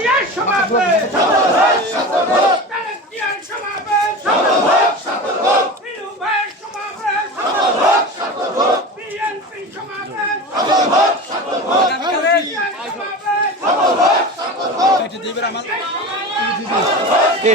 জিয়ার সমাবেশ! তারেক জিয়ার সমাবেশ! মিনু ভাইয়ের সমাবেশ! বিএনপি সমাবেশ! জিয়ার সমাবেশ! কে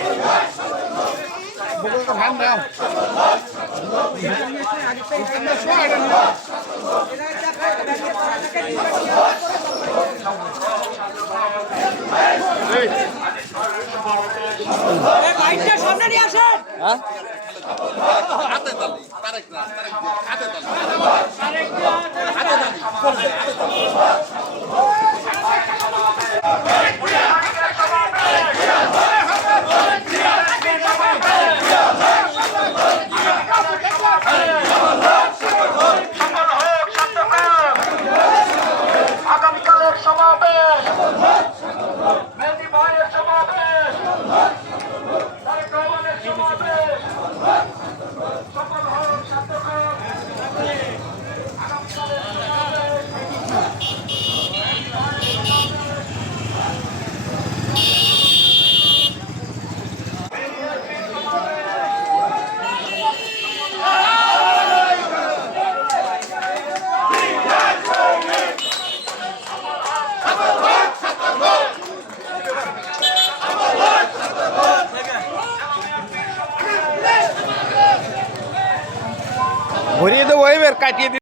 নিবি কি কস আগামীকালের ഒരു ഇത് പോയി പേർക്കാറ്റിയത്